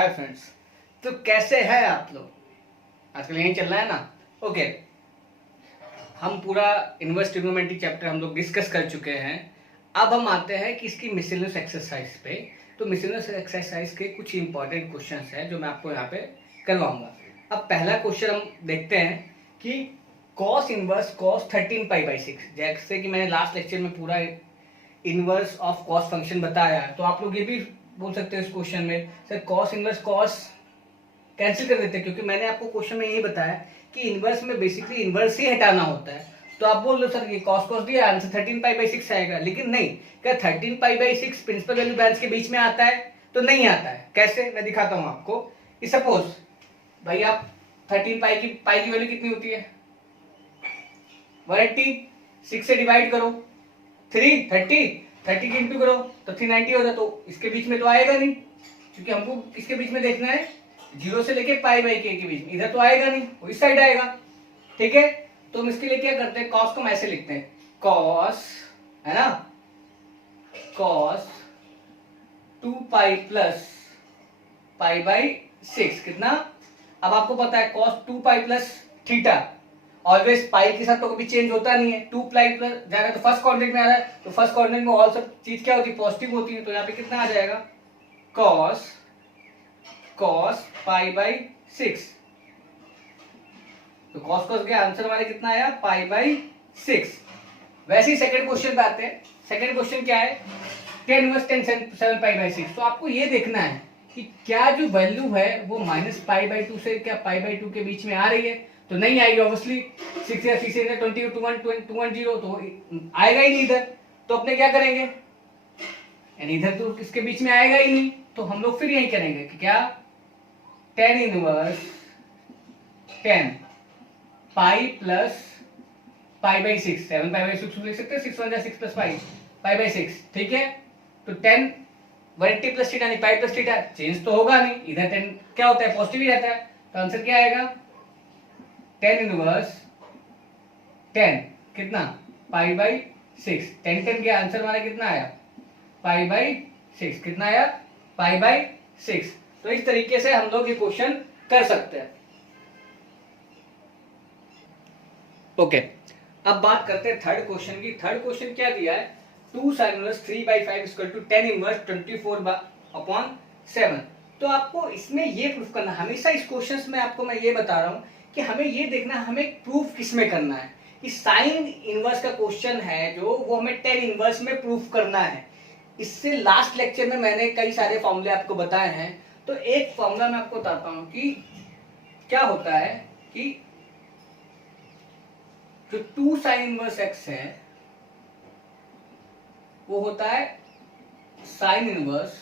Hi friends. तो कैसे हैं आप लोग? आजकल यही चल रहा है ना। ओके, हम पूरा इनवर्स ट्रिग्नोमेट्री चैप्टर हम लोग डिस्कस कर चुके हैं। अब हम आते हैं कि इसकी मिसलेनियस एक्सरसाइज पे। तो मिसलेनियस एक्सरसाइज के कुछ इंपॉर्टेंट क्वेश्चंस हैं जो मैं आपको यहाँ पे करवाऊंगा। अब पहला क्वेश्चन हम देखते हैं कि कॉस इनवर्स कॉस 13π/6, जैसे कि मैंने लास्ट लेक्चर में पूरा इनवर्स ऑफ कॉस फंक्शन बताया, तो आप लोग ये भी बोल सकते हो इस क्वेश्चन में sir cos inverse cos cancel कर देते हैं, क्योंकि मैंने आपको क्वेश्चन में यही बताया कि इनवर्स में बेसिकली इनवर्स ही हटाना होता है। तो आप बोल लो सर ये कॉस कॉस दिया, आंसर 13π/6 आएगा, लेकिन नहीं। क्या 13π/6 प्रिंसिपल वैल्यू बैंड्स के बीच में आता है? तो नहीं आता है। कैसे, मैं दिखाता हूं आपको। सपोज भाई आप 13 पाई की वैल्यू कितनी होती है? 180, 6 से डिवाइड करो, 30 की इंटू करो तो 390 होता। तो इसके बीच में तो आएगा नहीं, क्योंकि हमको इसके बीच में देखना है 0 से लेके π/k के बीच में। इधर तो आएगा नहीं, वो इस साइड आएगा। ठीक है, तो हम इसके लिए क्या करते हैं, कॉस को हम ऐसे लिखते हैं, कॉस है ना, कॉस 2π प्लस π/6 कितना। अब आपको पता है कॉस 2π प्लस थीटा ऑलवेज पाई के साथ तो कभी चेंज होता नहीं है। 2π प्लस जाएगा तो फर्स्ट क्वाड्रेंट में आ रहा है, तो फर्स्ट क्वाड्रेंट में ऑल सब चीज क्या होती है, पॉजिटिव होती है। तो यहाँ पे कितना आ जाएगा, कॉस π/6। तो कॉस के आंसर हमारे कितना आया, π/6। वैसे ही सेकंड क्वेश्चन पे आते हैं। सेकंड क्वेश्चन क्या है, tan इनवर्स tan 7π/6। तो आपको ये देखना है कि क्या जो वैल्यू है वो -π/2 से क्या π/2 के बीच में आ रही है। तो नहीं आएगी ऑब्वियसली, 6 या 6 से 20 210 तो आएगा ही नहीं इधर। तो अपने क्या करेंगे, यानी इधर तो किसके बीच में आएगा ही नहीं, तो हम लोग फिर यही करेंगे कि क्या tan इनवर्स 10 पाई प्लस π/6, 7π/6 लिख सकते हैं, 6 1 6 प्लस π/6। ठीक है, तो 10 180 प्लस थीटा, नहीं पाई प्लस थीटा, चेंज तो होगा नहीं। इधर 10 क्या होता है, पॉजिटिव ही रहता है। तो आंसर क्या आएगा, tan इनवर्स 10 कितना, π/6। 10 के आंसर हमारा कितना आया, π/6। कितना आया, π/6। तो इस तरीके से हम लोग ये क्वेश्चन कर सकते हैं। ओके, अब बात करते हैं थर्ड क्वेश्चन की। थर्ड क्वेश्चन क्या दिया है, 2 sin inverse 3/5 equal to tan inverse 24/7। तो आपको इसमें ये प्रूफ करना, हमेशा इस क्वेश्चंस में आपको मैं ये बता रहा हूं कि हमें ये देखना, हमें प्रूफ किस में करना है। कि साइन इनवर्स का क्वेश्चन है जो, वो हमें tan इनवर्स में प्रूफ करना है। इससे लास्ट लेक्चर में मैंने कई सारे फॉर्मूले आपको बताए हैं। तो एक फॉर्मूला मैं आपको बताता हूं कि क्या होता है कि जो 2 sin इनवर्स x है वो होता है sin इनवर्स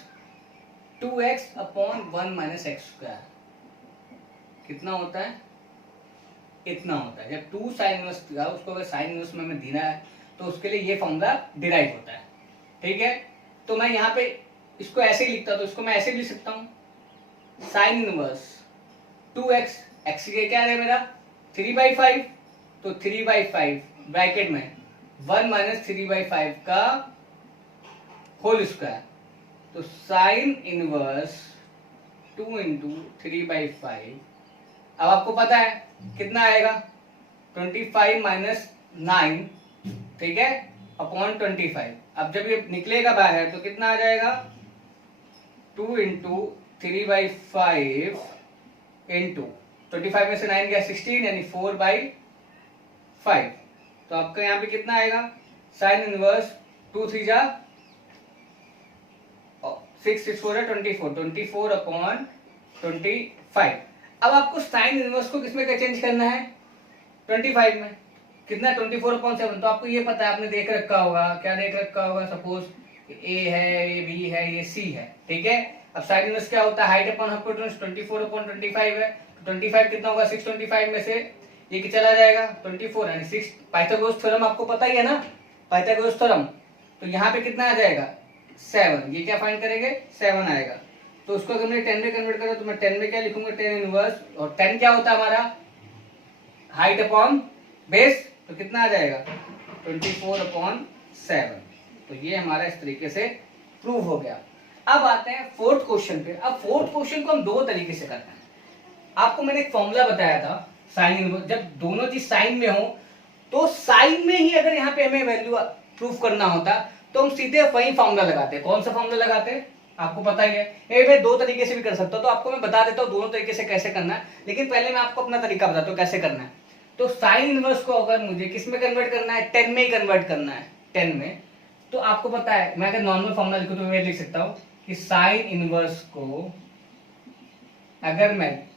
2x/1 - x²। कितना होता है, इतना होता है। जब 2 sin इनवर्स था उसको अगर sin इनवर्स में हमें देना है तो उसके लिए ये फॉर्मूला डिराइव होता है। ठीक है, तो मैं यहाँ पे इसको ऐसे ही लिखता, तो इसको मैं ऐसे भी लिख सकता हूँ, sin इनवर्स 2x, x क्या है मेरा 3/5, तो 3/5 ब्रैकेट में 1 - 3/5 का होल स्क्वायर। तो साइन इनवर्स 2 × 3/5। अब आपको पता है कितना आएगा, 25 - 9, ठीक है, अपॉन 25। अब जब ये निकलेगा बाहर तो कितना आ जाएगा, 2 × 3/5 × 25 में से 9 गया 16, यानी 4/5। तो आपका यहाँ पे कितना आएगा, साइन इनवर्स 2 3 जा 6 6 4 24/25। अब आपको साइन इनवर्स को किसमें चेंज करना है, 25 में। कितना, 24/7। तो आपको ये पता है, आपने देख रखा होगा, क्या देख रखा होगा, सपोज ए है, ये बी है, ये सी है। ठीक है, अब साइन इनवर्स क्या होता है, हाइट अपॉन हाइपोटेन्यूज 24/25 है। तो 25 कितना होगा, 625 में से ये चला जाएगा 24, यानी 6। पाइथागोरस थ्योरम आपको पता ही है ना, पाइथागोरस थ्योरम। तो यहाँ पे कितना आ जाएगा, 7। ये क्या फाइंड करेंगे, 7 आएगा। तो उसको अगर मैं 10 में कन्वर्ट करूं तो मैं 10 में क्या लिखूंगा, tan इनवर्स, और 10 क्या होता है हमारा, हाइट अपॉन बेस। तो कितना आ जाएगा, 24/7। तो ये हमारा इस तरीके से प्रूव हो गया। अब आते हैं फोर्थ क्वेश्चन पे। अब फोर्थ क्वेश्चन को हम दो तरीके से करते हैं। आपको मैंने एक फॉर्मूला बताया था साइन इनवर्स, जब दोनों चीज साइन में हो तो साइन में ही अगर यहाँ पे हमें वैल्यू प्रूफ करना होता तो हम सीधे वही फॉर्मूला लगाते हैं। कौन सा फॉर्मूला लगाते हैं आपको पता ही है। ये मैं दो तरीके से भी कर सकता हूँ, तो आपको मैं बता देता हूँ दोनों तरीके से कैसे करना है, लेकिन पहले मैं आपको अपना तरीका बताता हूँ कैसे करना है। तो साइन इनवर्स को अगर मुझे किस में कन्वर्ट करना है, 10 में ही कन्वर्ट करना है, 10 में। तो आपको पता है मैं अगर नॉर्मल फॉर्मूला लिखूं तो मैं लिख सकता हूं कि साइन इनवर्स को अगर मैं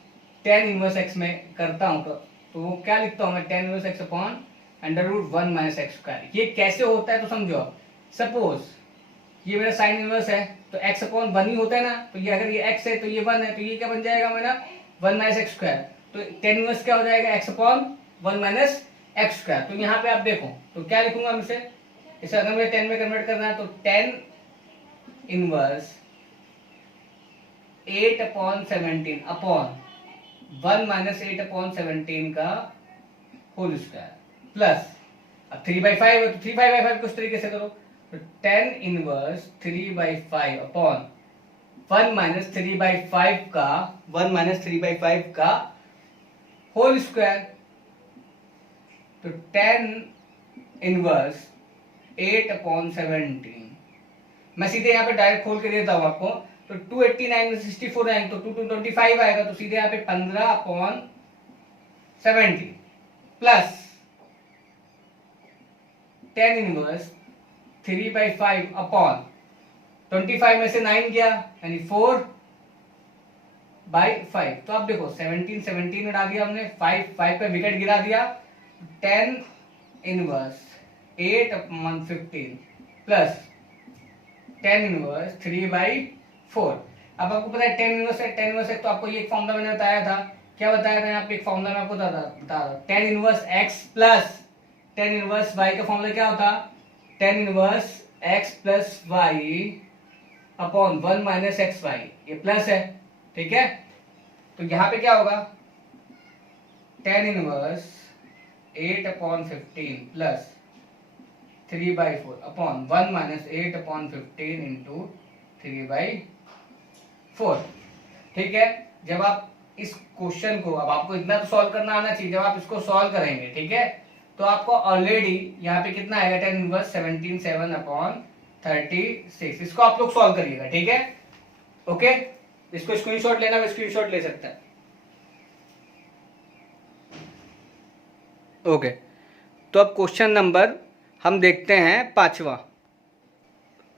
10 इनवर्स x में करता हूं तो वो क्या लिखता हूं मैं, 10 inverse x upon under root 1 minus x square. ये कैसे होता है तो समझो आप। सपोज ये मेरा साइन इनवर्स है तो x अपॉन 1 ही होता है ना, तो ये अगर ये x है तो ये 1 है, तो ये क्या बन जाएगा मेरा 1 माइनस एक्स स्क्वायर। तो 10 इनवर्स क्या हो जाएगा, x upon 1 minus x square. तो यहाँ पे आप देखो तो क्या लिखूंगा मैं इसे अगर मुझे 10 में कन्वर्ट करना है तो 10 inverse 8 upon 17 upon 1 minus 8 upon 17 का होल स्क्वायर प्लस, अब 3/5 है तो 3/5 कुछ तरीके से करो, तो 10 इनवर्स 3/5 अपॉन 1 माइनस 3/5 का 1 माइनस 3/5 का होल स्क्वायर। तो 10 इनवर्स 8 अपॉन 17, मैं सीधे यहाँ पे डायरेक्ट खोल के देता हूँ आपको। तो 289 में 64 आएंगे तो 225 आएगा, तो सीधे यहाँ पे 15 अपॉन 70 प्लस 10 इनवर्स 3/5 अपॉन 25 में से 9 गया यानी 4/5। तो आप देखो 17 में डाल दिया हमने, 5 पे विकेट गिरा दिया, 10 इनवर्स 8 अपॉन 15 प्लस 10 इनवर्स 3/4। अब आपको पता है 10 इनवर्स है, 10 इनवर्स है तो आपको ये एक फॉर्मूला मैंने बताया था। क्या बताया था यहाँ पे, एक फॉर्मूला मैं आपको बता रहा हूँ, 10 inverse x plus 10 inverse y का फॉर्मूला क्या होता, 10 inverse x plus y upon 1 minus x y, ये प्लस है, ठीक है। तो यहाँ पे क्या होगा, 10 inverse 8 upon 15 plus 3/4 upon 1 minus 8 upon 15 into 3/4, ठीक है। जब आप इस क्वेश्चन को, अब आपको इतना तो सॉल्व करना आना चाहिए, जब आप इसको सॉल्व करेंगे, ठीक है, तो आपको ऑलरेडी यहाँ पे कितना आएगा, 10 इनवर्स 7 अपॉन 36। इसको आप लोग सॉल्व करिएगा, ठीक है, ओके। इसको स्क्रीनशॉट लेना, वो स्क्रीनशॉट ले सकता है, ओके। तो अब क्वेश्चन नंबर हम देखते हैं पांचवा।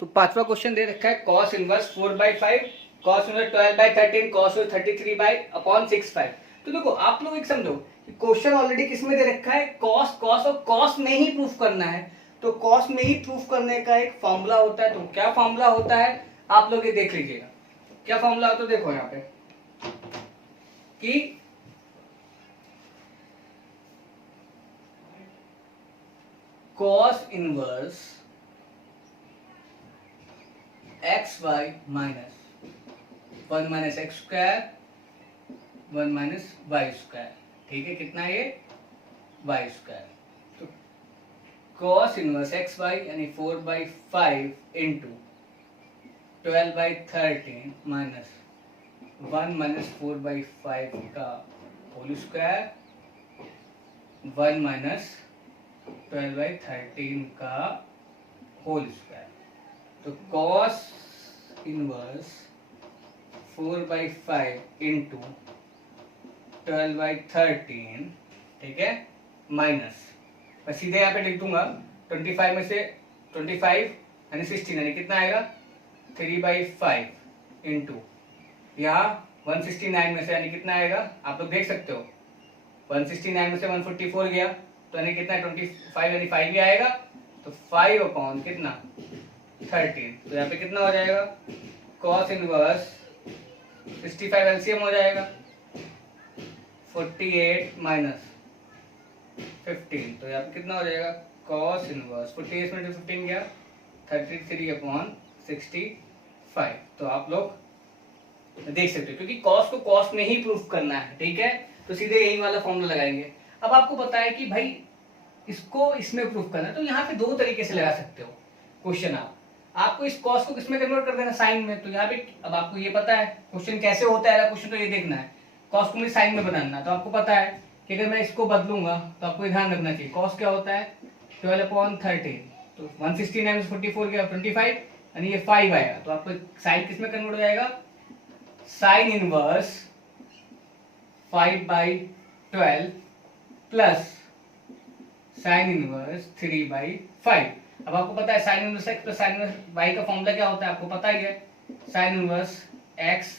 तो पांचवा क्वेश्चन दे रखा है cos inverse 4/5, cos inverse 12/13, cos 33/6/5। तो देखो आप लोग एक समझो, क्वेश्चन ऑलरेडी किस में दे रखा है, कॉस कॉस और कॉस में ही प्रूफ करना है। तो कॉस में ही प्रूफ करने का एक फॉर्मूला होता है। तो क्या फॉर्मूला होता है आप लोग ये देख लीजिएगा, क्या फॉर्मूला होता है, देखो यहाँ पे कि cos inverse x y minus 1 minus x square 1 minus y square, ठीक है, कितना है ये वाई स्क्वायर। तो कॉस इनवर्स एक्स वाई यानी 4/5 इंटू 12/13 माइनस 1 माइनस 4/5 का होल स्क्वायर 1 माइनस 12/13 का होल स्क्वायर। तो कॉस इनवर्स 4/5 इंटू 12/13, ठीक है, माइनस, मैं सीधे यहाँ पे लिख दूंगा 25 में से 25 यानी 16 यानी कितना आएगा 3/5 इंटू यहाँ 169 में से यानी कितना आएगा, आप लोग देख सकते हो 169 में से 144 गया तो यानी कितना 25 यानी 5 ही आएगा। तो 5 अपॉन कितना 13, तो यहाँ पे कितना हो जाएगा कॉस इनवर्स 65 एलसीएम हो जाएगा 48 माइनस 15, तो यहाँ पे कितना हो जाएगा कॉस इनवर्स 48 में 15 गया 33 अपॉन 65। तो आप लोग देख सकते हो क्योंकि कॉस को कॉस में ही प्रूफ करना है, ठीक है, तो सीधे यही वाला फॉर्मूला लगाएंगे। अब आपको पता है कि भाई इसको इसमें प्रूफ करना है, तो यहाँ पे दो तरीके से लगा सकते हो क्वेश्चन आप। आपको इस कॉस को किसमें कन्वर्ट कर देना, साइन में। तो यहाँ पे अब आपको ये पता है क्वेश्चन कैसे होता है, क्वेश्चन तो ये देखना है, कॉस को मुझे साइन में बनाना है। तो आपको पता है कि अगर मैं इसको बदलूंगा तो आपको ध्यान रखना चाहिए, कॉस क्या होता है 12/13, तो 169 में 44 गया 25, यानी ये 5 आएगा। तो आपको साइन किसमें कन्वर्ट हो जाएगा, sine inverse 5/12 plus sine inverse 3/5। अब आपको पता है sine inverse x plus sine inverse y का फॉर्मूला क्या होता है, आपको पता ही है, sine inverse x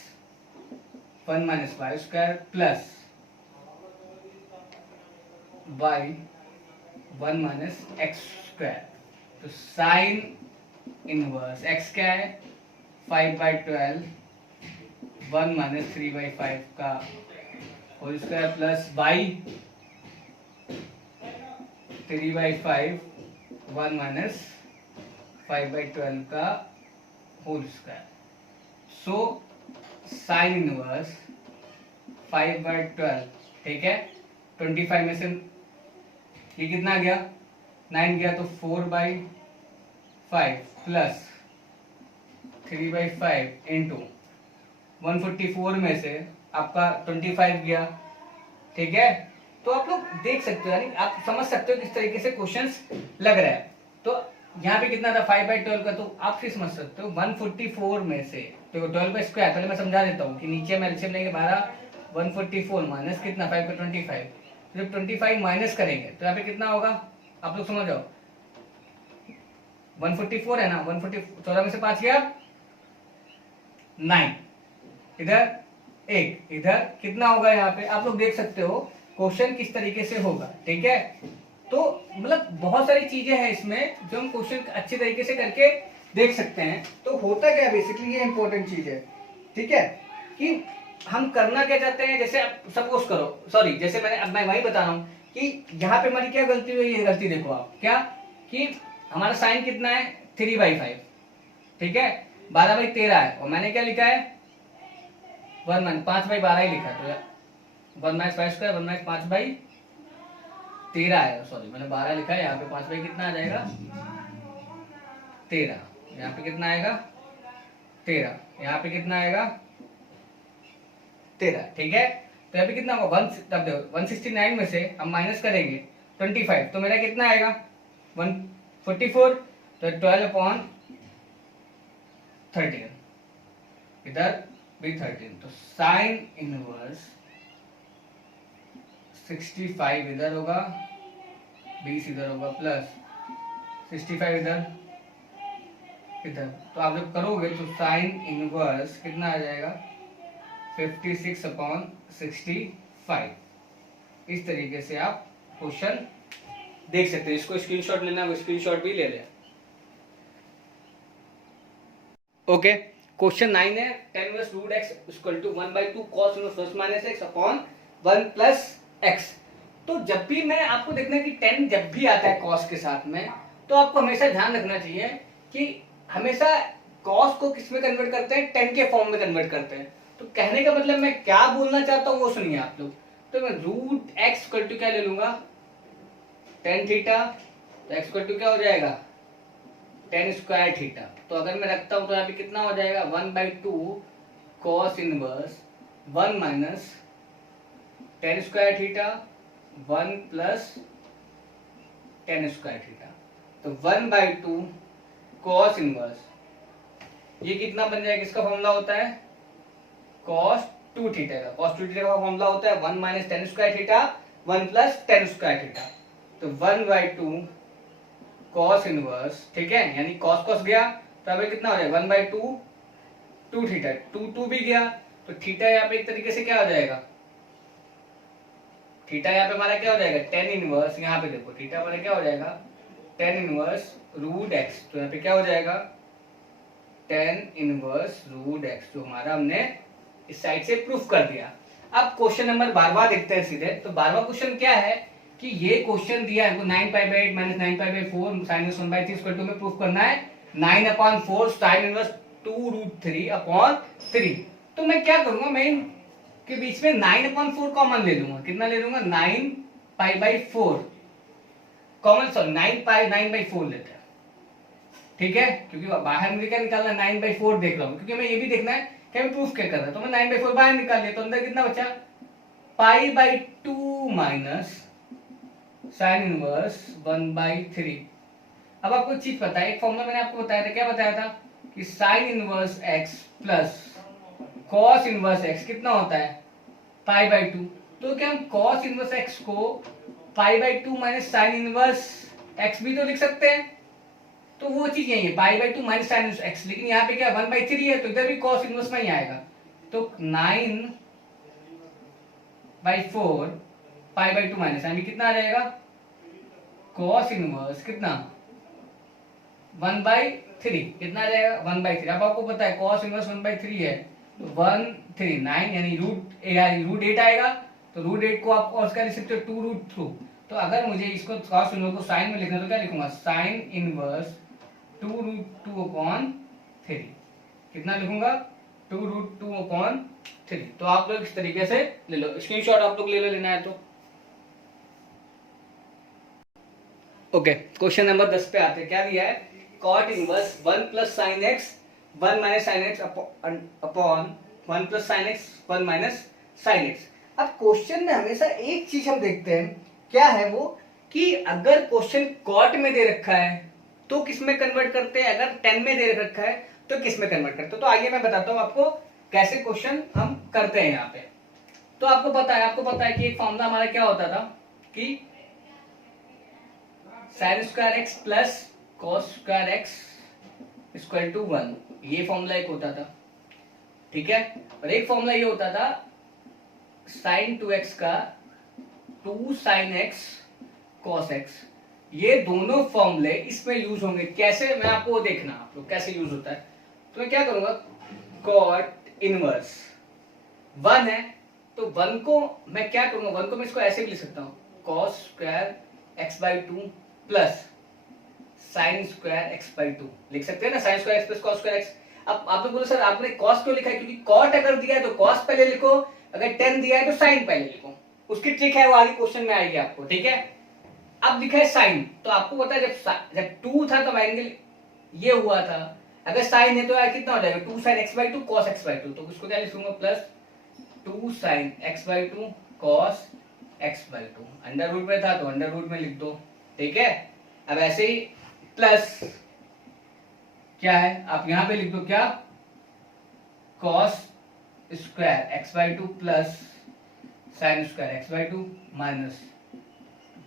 1 minus y square plus y 1 minus x square. तो साइन इनवर्स एक्स क्या है 5/12 1 माइनस 3/5 का whole square plus y 3/5 1 minus 5/12 का whole square. So sine inverse 5/12, ठीक है, 25 में से ये कितना गया 9 गया, तो 4/5 प्लस 3/5 इंटू 144 में से आपका 25 गया, ठीक है। तो आप लोग देख सकते हो, यानी आप समझ सकते हो किस तरीके से क्वेश्चंस लग रहा है। तो यहाँ पे कितना था 5/12 का, तो आप फिर समझ सकते हो 144 में से, तो 12 स्क्वायर, पहले मैं समझा देता हूँ कि नीचे में एलसीएम लेंगे 12, 144 माइनस कितना 5 का 25, जब 25 माइनस करेंगे तो यहाँ पे कितना होगा, आप लोग समझ जाओ, 144 है ना, 144 14 में से 5 गया 9, इधर 1, इधर कितना होगा, यहाँ पे आप लोग देख सकते हो क्वेश्चन किस तरीके से होगा, ठीक है। तो मतलब बहुत सारी चीजें हैं इसमें जो हम क्वेश्चन अच्छे तरीके से करके देख सकते हैं। तो होता क्या है बेसिकली, ये इंपॉर्टेंट चीज है, ठीक है, कि हम करना क्या चाहते हैं। जैसे आप सपोज करो, सॉरी, जैसे मैं वही बता रहा हूँ कि यहाँ पे हमारी क्या गलती हुई, ये गलती देखो आप, क्या कि हमारा साइन कितना है 3/5, ठीक है, 12/13 है, और मैंने क्या लिखा है 5/12 ही लिखा है, तो 1 माइनस 5 स्क्वायर 1 माइनस 5/13 है, सॉरी मैंने 12 लिखा है, यहाँ पे 5 बाई कितना आ जाएगा 13, यहाँ पे कितना आएगा 13, यहाँ पे कितना आएगा 13, ठीक है। तो यहाँ पे कितना होगा 169 में से हम माइनस करेंगे 25, तो मेरा कितना आएगा 144, तो 12/13, इधर भी 13, तो साइन इनवर्स 65 इधर होगा, 20 इधर होगा, प्लस 65 इधर, तो आप जब करोगे तो साइन इनवर्स कितना आ जाएगा 56/65। इस तरीके से आप क्वेश्चन देख सकते हैं। इसको स्क्रीनशॉट लेना है, वो स्क्रीनशॉट भी ले लें। ओके, क्वेश्चन 9 है, tan inverse root x equal to 1/2 cos inverse plus minus x upon 1 plus x। तो जब भी मैं आपको देखना है कि tan जब भी आता है cos के साथ में, तो आपको हमेशा ध्यान रखना चाहिए कि हमेशा cos को किस में कन्वर्ट करते हैं, tan के फॉर्म में कन्वर्ट करते हैं। तो कहने का मतलब मैं क्या बोलना चाहता हूँ वो सुनिए आप लोग। तो मैं रूट x इक्वल टू क्या ले लूंगा tan थीटा, तो x इक्वल टू क्या हो जाएगा tan स्क्वायर थीटा। तो अगर मैं रखता हूं तो यहाँ पे कितना हो जाएगा 1/2 cos inverse 1 minus tan square theta 1 plus tan square theta. तो 1/2 cos इनवर्स, ये कितना बन जाएगा, किसका फॉर्मूला होता है cos 2 थीटा का। cos 2 थीटा का फॉर्मूला होता है 1 minus tan square theta 1 plus tan square theta. तो 1/2 cos इनवर्स, ठीक है, यानी cos cos गया, तो अब कितना हो जाएगा 1/2 2 थीटा, 2 भी गया, तो थीटा यहाँ पे एक तरीके से क्या हो जाएगा, थीटा यहाँ पे हमारा क्या हो जाएगा tan इनवर्स, यहाँ पे देखो थीटा हमारा क्या हो जाएगा tan इनवर्स रूट x। तो यहाँ पे क्या हो जाएगा tan इनवर्स रूट x, जो हमारा हमने इस साइड से प्रूफ कर दिया। अब क्वेश्चन नंबर 12वां देखते हैं सीधे। तो 12वां क्वेश्चन क्या है कि ये क्वेश्चन दिया है 9π/8 minus 9π/4 sine inverse 1/3 equal to में प्रूफ करना है 9/4 साइन इनवर्स 2√3/3। तो मैं क्या करूंगा, मैं इनके बीच में 9/4 कॉमन ले लूंगा। कितना ले लूंगा 9π/4 कॉमन, सॉरी 9/4 लेते हैं, ठीक है, क्योंकि बाहर मुझे क्या निकालना है, 9/4 देख रहा हूँ, क्योंकि मैं ये भी देखना है कि मैं प्रूफ क्या कर रहा है, तो मैं 9/4 बाहर निकाल लिया, तो अंदर कितना बचा, π/2 माइनस साइन इनवर्स 1/3। अब आपको एक चीज पता है, एक फॉर्मूला मैंने आपको बताया था, क्या बताया था कि sine inverse x plus cos inverse x कितना होता है, π/2। तो क्या हम कॉस इनवर्स x को π/2 माइनस साइन इनवर्स x भी तो लिख सकते हैं, तो वो चीज यही है, π/2 माइनस साइन इनवर्स x, लेकिन यहाँ पे क्या 1/3 है, तो इधर भी कॉस इनवर्स में ही आएगा, तो 9/4 π/2 माइनस यानी कितना आ जाएगा, कॉस इनवर्स कितना 1/3, कितना आ जाएगा 1/3। अब आपको पता है कॉस इनवर्स 1/3 है, तो 139 यानी √8 आएगा, तो √8 को आप कॉस का लिख सकते हो 2√2। तो अगर मुझे इसको कॉस इनवर्स को साइन में लिखना तो क्या लिखूंगा, साइन इनवर्स 2√2/3, कितना लिखूंगा 2√2/3। तो आप लोग इस तरीके से ले लो, स्क्रीनशॉट आप लोग ले लो, लेना है तो। ओके, क्वेश्चन नंबर 10 पे आते हैं, क्या दिया है, cot inverse 1 plus sine x 1 minus sine x upon 1 plus sine x 1 minus sine x. अब क्वेश्चन में हमेशा एक चीज हम देखते हैं, क्या है वो, कि अगर क्वेश्चन कॉट में दे रखा है तो किस में कन्वर्ट करते हैं, अगर 10 में दे रखा है तो किस में कन्वर्ट करते हैं। तो आइए मैं बताता हूं आपको कैसे क्वेश्चन हम करते हैं यहाँ पे। तो आपको पता है कि एक फॉर्मूला हमारा क्या होता था कि sine square x plus cos square x equal to 1, ये फॉर्मूला एक होता था, ठीक है। और एक फॉर्मूला ये होता था साइन 2x का 2 साइन एक्स कॉस एक्स। ये दोनों फॉर्मूले इसमें यूज होंगे, कैसे, मैं आपको वो देखना आप लोग कैसे यूज होता है। तो मैं क्या करूंगा, कॉट इनवर्स 1 है, तो 1 को मैं क्या करूंगा, 1 को मैं इसको ऐसे भी लिख सकता हूँ, cos square x/2 plus sine square x/2 लिख सकते हैं ना, sine square x plus cos square x। अब आप लोग बोलो सर आपने कॉस क्यों लिखा है, क्योंकि कॉट अगर दिया है तो कॉस पहले लिखो, अगर टेन दिया है तो साइन पहले लिखो, उसकी ट्रिक है वो आगे क्वेश्चन में आएगी आपको, ठीक है। अब लिखा है साइन, तो आपको पता है जब 2 था तब एंगल ये हुआ था, अगर साइन है तो यार कितना हो जाएगा 2 साइन x/2 cos x/2, तो उसको क्या लिखूंगा plus 2 sign x/2 cos x/2, under root में था तो अंडर रूट में लिख दो, ठीक है। अब ऐसे ही प्लस क्या है, आप यहां पे लिख दो क्या, cos square x/2 plus sine square x/2 minus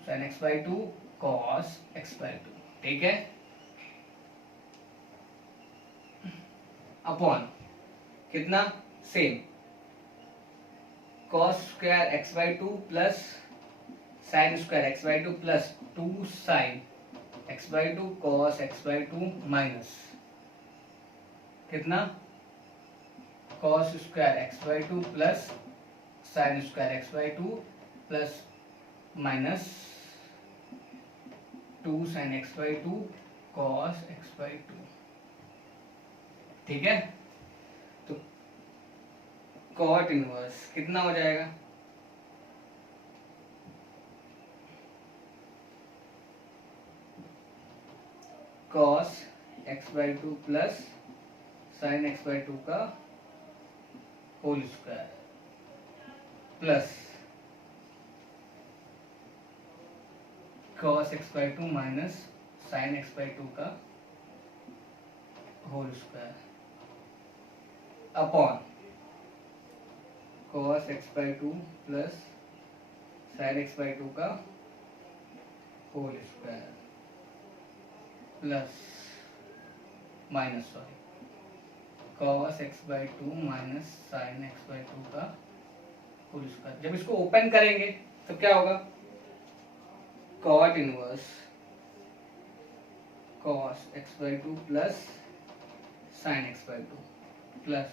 sine x/2 cos x/2, ठीक है, अपॉन कितना, same cos square x/2 plus sine square x/2 plus 2 sign x/2 cos x/2 minus कितना, cos square x/2 plus sine square x/2 plus minus 2 sign x/2 cos x/2, ठीक है। तो cot inverse कितना हो जाएगा, cos x/2 plus sine x/2 का whole square plus cos x/2 minus sine x/2 का whole square upon cos x/2 plus sine x/2 का whole square plus minus cos x/2 minus sine x/2 का whole square. जब इसको open करेंगे तो क्या होगा, cot inverse cos x/2 plus sine x/2 plus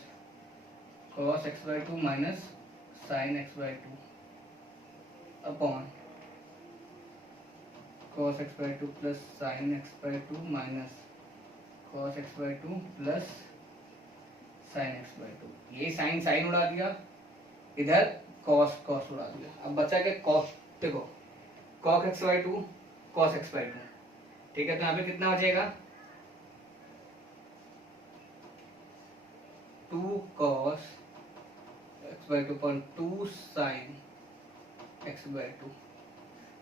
cos x/2 minus sine x/2 upon cos x/2 plus sine x/2 minus cos x/2 plus sine x/2। ये sign sign उड़ा दिया, इधर cos cos उड़ा दिया, अब बचा क्या cos, देखो cos x/2 cos x/2, ठीक है। तो यहाँ पे कितना बचेगा 2 cos x by 2 upon 2 sin x by 2।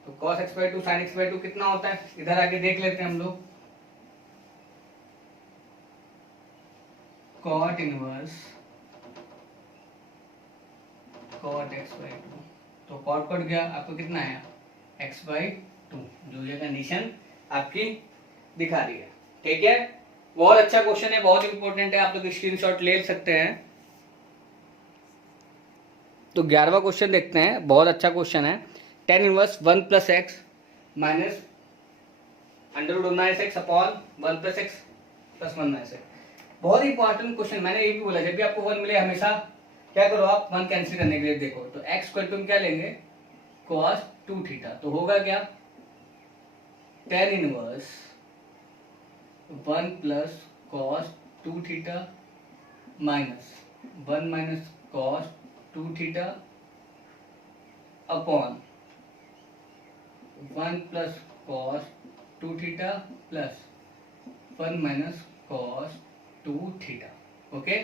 तो cos x by 2 sin x by 2 कितना होता है, इधर आके देख लेते हैं हम लोग। cot inverse cot x by 2, तो cot कट गया, आपको कितना आया x by 2, जो ये कंडीशन आपकी दिखा रही है। ठीक है, बहुत अच्छा क्वेश्चन है, बहुत इंपॉर्टेंट है, आप लोग स्क्रीनशॉट ले सकते हैं। तो 11वां क्वेश्चन देखते हैं, बहुत अच्छा क्वेश्चन है। tan inverse 1 plus x minus under root 9 x upon 1 plus x plus 1 minus x. बहुत इंपॉर्टेंट क्वेश्चन, मैंने ये भी बोला जब भी आपको 1 मिले हमेशा क्या करो आप 1 कैंसिल करने के लिए देखो, तो x इक्वल टू क्या लेंगे cos 2 थीटा, तो होगा क्या tan inverse 1 plus cos 2 theta minus 1 minus cos 2 theta upon 1 plus cos 2 theta plus 1 minus cos 2 theta. Okay,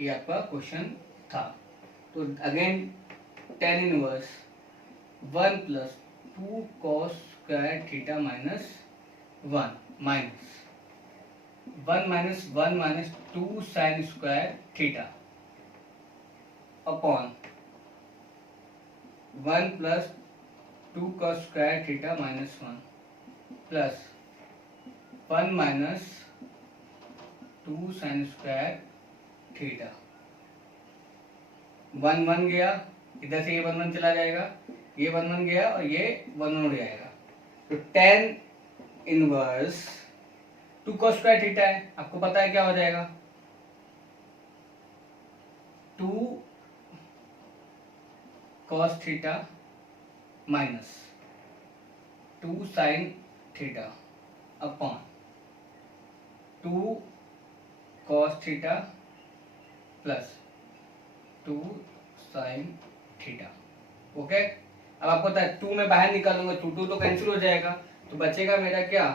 ये आपका क्वेश्चन था। तो again tan inverse 1 plus 2 cos square theta minus 1 minus 1 minus 1 minus 2 sine square theta upon 1 plus 2 cos square theta minus 1 plus 1 minus 2 sine square theta. 1 1 गया, इधर से ये 1 1 चला जाएगा, ये 1 1 गया और ये 1 1 उड़ जाएगा। तो tan inverse 2 cos square theta है, आपको पता है क्या हो जाएगा 2 cos theta minus 2 sin theta upon 2 cos theta plus 2 sin theta. Okay, अब आपको पता है 2 में बाहर निकालूंगा, 2 2 तो कैंसिल हो जाएगा, तो बचेगा मेरा क्या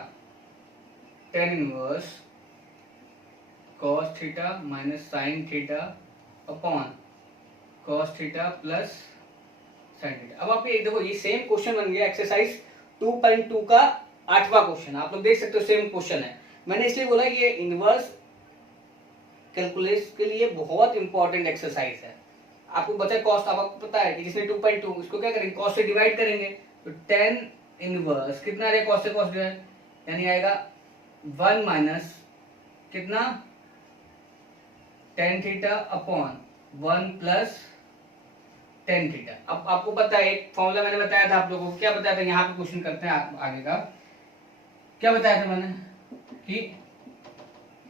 tan inverse cos theta minus sin theta upon cos theta plus sin theta. अब आप ये देखो, ये सेम क्वेश्चन बन गया एक्सरसाइज 2.2 का 8वां क्वेश्चन, आप लोग देख सकते हो सेम क्वेश्चन है। मैंने इसलिए बोला ये इनवर्स कैलकुलेस के लिए बहुत इंपॉर्टेंट एक्सरसाइज है। आपको बचा कॉस्ट, अब आपको पता है कि जिसने 2.2 इसको क्या करेंगे कॉस्ट से डिवाइड करेंगे, तो tan इनवर्स कितना आ रहा है कॉस्ट से कॉस्ट डिवाइड, यानी आएगा 1 माइनस कितना tan theta upon 1 plus tan theta. अब आपको पता है एक फॉर्मूला मैंने बताया था आप लोगों को, क्या बताया था, यहाँ पे क्वेश्चन करते हैं आगे का, क्या बताया था मैंने कि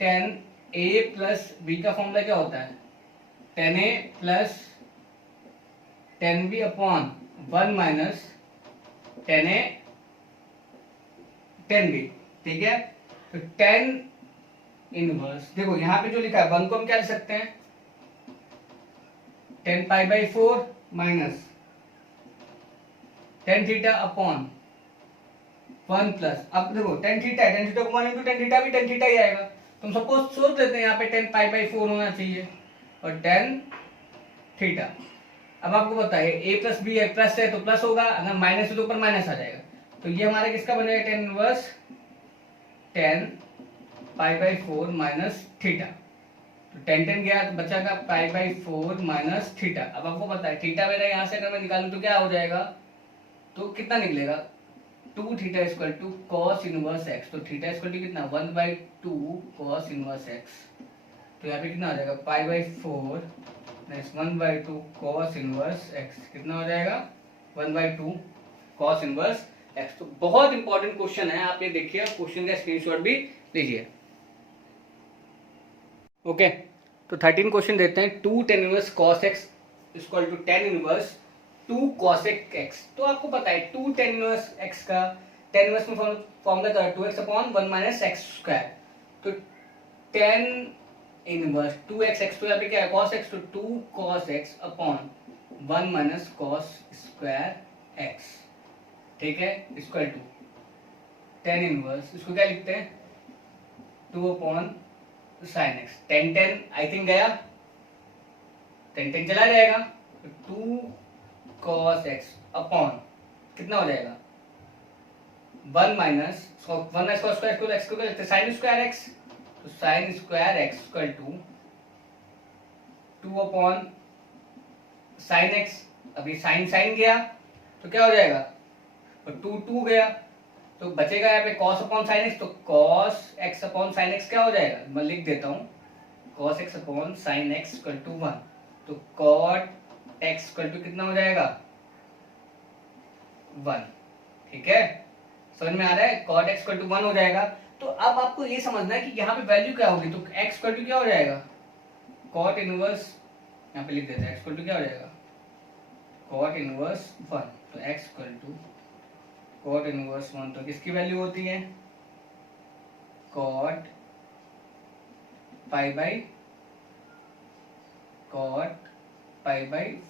tan a प्लस b का फॉर्मूला क्या होता है tan a plus tan b upon 1 minus tan a tan b। ठीक है, तो tan इनवर्स देखो यहाँ पे जो लिखा है 1 को हम क्या लिख सकते हैं tan pi by 4 minus tan theta upon 1 plus, अब देखो tan थीटा है, tan थीटा को 1 इंटू tan थीटा भी tan थीटा ही आएगा, तुम सपोज सोच लेते हैं यहाँ पे tan पाई बाई 4 होना चाहिए और tan थीटा। अब आपको पता है a प्लस बी है, प्लस है तो प्लस होगा, अगर माइनस है तो ऊपर माइनस आ जाएगा, तो ये हमारा किसका बनेगा tan inverse tan pi by 4 minus theta. तो tan tan गया तो बचागा पाई बाई 4 माइनस थीटा। अब आपको पता है थीटा मेरा यहाँ से अगर मैं निकालूं तो क्या हो जाएगा, तो कितना निकलेगा 2 theta equal to cos inverse x, तो थीटा इक्वल टू कितना 1/2 cos इनवर्स x, तो यहाँ पे कितना हो जाएगा पाई by 4 minus 1/2 cos inverse x, कितना हो जाएगा 1/2 cos इनवर्स x। तो बहुत इंपॉर्टेंट क्वेश्चन है, आप ये देखिए, क्वेश्चन का स्क्रीनशॉट भी लीजिए। ओके, तो 13 क्वेश्चन देते हैं। 2 tan inverse cos x equal to tan inverse 2 cosec x। तो आपको पता है 2 tan इनवर्स x का tan इनवर्स में फॉर्मूला था 2x upon 1 minus x square, तो tan इनवर्स 2x x, तो यहाँ पे क्या है cos x, तो 2 cos x upon 1 minus cos square x। ठीक है, इक्वल टू tan इनवर्स, इसको क्या लिखते हैं 2 upon sin x, tan tan I think गया, 10 चला जाएगा, तो 2 cos x अपॉन कितना हो जाएगा 1 माइनस 1 cos स्क्वायर को x को लिखते sin स्क्वायर x, तो sin square x equal to 2 upon sin x। अभी sin गया तो क्या हो जाएगा, तो 2 गया तो बचेगा यहाँ पे cos अपॉन sin x, तो cos x upon sin x क्या हो जाएगा, मैं लिख देता हूँ cos x upon sin x equal to 1, तो cot x इक्वल टू कितना हो जाएगा 1। ठीक है, समझ में आ रहा है, cot x इक्वल टू 1 हो जाएगा। तो अब आपको ये समझना है कि यहाँ पे वैल्यू क्या होगी, तो x इक्वल टू क्या हो जाएगा cot इनवर्स, यहाँ पे लिख देते हैं x इक्वल टू क्या हो जाएगा cot इनवर्स 1, तो x equal to cot inverse 1, तो किसकी वैल्यू होती है cot पाई बाई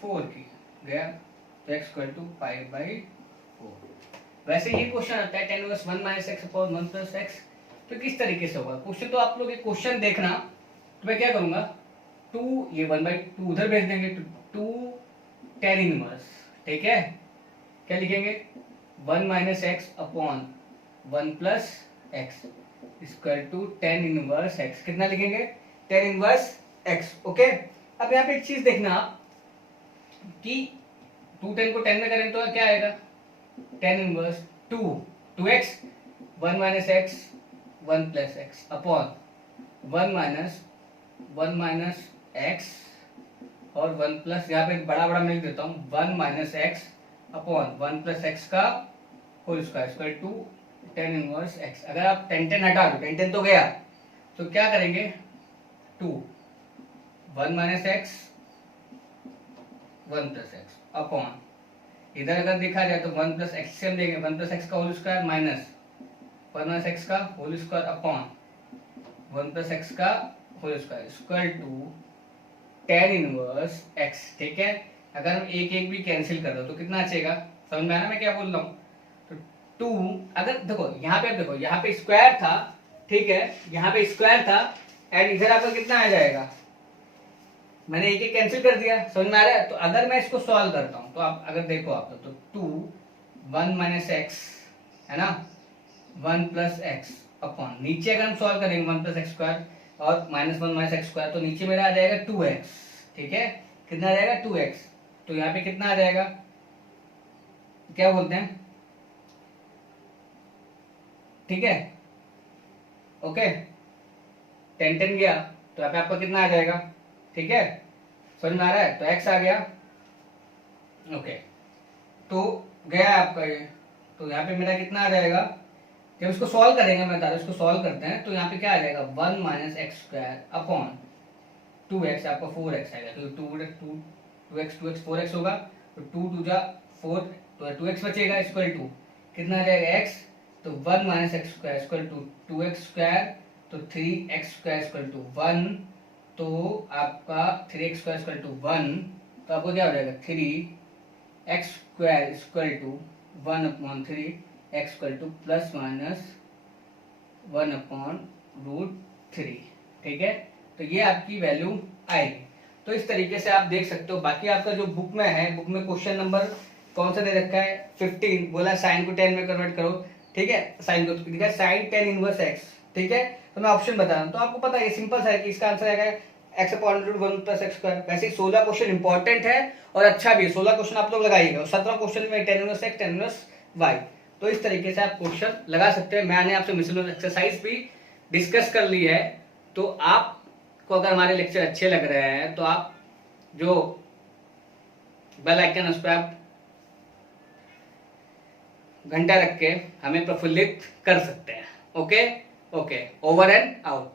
4 की गया, तो x equal to pi by 4। वैसे ये क्वेश्चन आता है tan inverse 1 minus x upon 1 plus x, तो किस तरीके से होगा क्वेश्चन, तो आप लोग ये क्वेश्चन देखना, तो मैं क्या करूंगा 2 ये 1/2 उधर भेज देंगे, तो 2 tan इनवर्स, ठीक है, क्या लिखेंगे 1 minus x upon 1 plus x equal to tan inverse x, कितना लिखेंगे tan इनवर्स x। ओके, अब यहाँ पे एक चीज देखना कि 2 10 को 10 में करें तो क्या आएगा tan inverse 2x 1 minus x 1 plus x upon 1 minus x और 1 प्लस, यहाँ पे बड़ा मैं लिख देता हूँ 1 minus x upon 1 plus x का whole square equal to tan inverse x। अगर आप 10 हटा दो, 10 तो गया, तो क्या करेंगे 2 1 minus x 1 plus x upon, इधर अगर देखा जाए तो 1 प्लस x से हम देंगे 1 प्लस x का whole square minus 1 minus x का whole square upon 1 plus x का whole square equal to tan inverse x। ठीक है, अगर हम एक भी कैंसिल कर दो तो कितना बचेगा, समझ में आना मैं क्या बोल रहा हूँ, तो 2 अगर देखो यहाँ पे, देखो यहाँ पे स्क्वायर था, ठीक है, यहाँ पे स्क्वायर था एंड इधर आपका कितना आ जाएगा, मैंने एक कैंसिल कर दिया, समझ में आ रहा है। तो अगर मैं इसको सॉल्व करता हूँ तो आप अगर देखो आप तो 2 1 माइनस x है ना 1 प्लस x अपॉन, नीचे अगर हम सॉल्व करेंगे 1 प्लस एक्स स्क्वायर और माइनस 1 माइनस एक्स स्क्वायर, तो नीचे मेरा आ जाएगा 2x, ठीक है, कितना आ जाएगा 2x, तो यहाँ पे कितना आ जाएगा, क्या बोलते हैं, ठीक है, ओके 10 गया तो यहाँ पे आपका कितना आ जाएगा, ठीक है, समझ में आ रहा है, तो x आ गया, ओके, तो गया आपका ये, तो यहाँ पे मेरा कितना आ जाएगा, जब इसको सॉल्व करेंगे, मैं बता रहा हूँ इसको सॉल्व करते हैं, तो यहाँ पे क्या आ जाएगा 1 minus x square upon 2x, आपका 4x आएगा, तो 2x 4x होगा, तो 2 जा 4, तो 2x बचेगा इक्वल टू कितना आ जाएगा x, तो 1 minus x square equal to 2x square, तो 3x स्क्वायर इक्वल टू 1, तो आपका 3x स्क्वायर इक्वल टू 1, तो आपको क्या हो जाएगा 3x square equal to 1 upon 3 x equal to plus minus 1 upon √3, ठीक है, तो ये आपकी वैल्यू आएगी। तो इस तरीके से आप देख सकते हो। बाकी आपका जो बुक में है, बुक में क्वेश्चन नंबर कौन सा दे रखा है 15, बोला साइन को 10 में कन्वर्ट करो, ठीक है, साइन को ठीक है साइन 10 इनवर्स x, ठीक है, तो मैं ऑप्शन बता रहा हूँ, तो आपको पता है सिंपल सा है कि इसका आंसर आएगा x upon √1 plus x square. वैसे 16 क्वेश्चन इंपॉर्टेंट है और अच्छा भी है, 16 क्वेश्चन आप लोग लगाइएगा, 17 क्वेश्चन में 10 इनवर्स x 10 इनवर्स y, तो इस तरीके से आप क्वेश्चन लगा सकते हैं। मैंने आपसे मिसलेनियस एक्सरसाइज भी डिस्कस कर ली है, तो आपको अगर हमारे लेक्चर अच्छे लग रहे हैं तो आप जो बेल आइकन है उस पर आप घंटा रख के हमें प्रफुल्लित कर सकते हैं। Okay, over and out.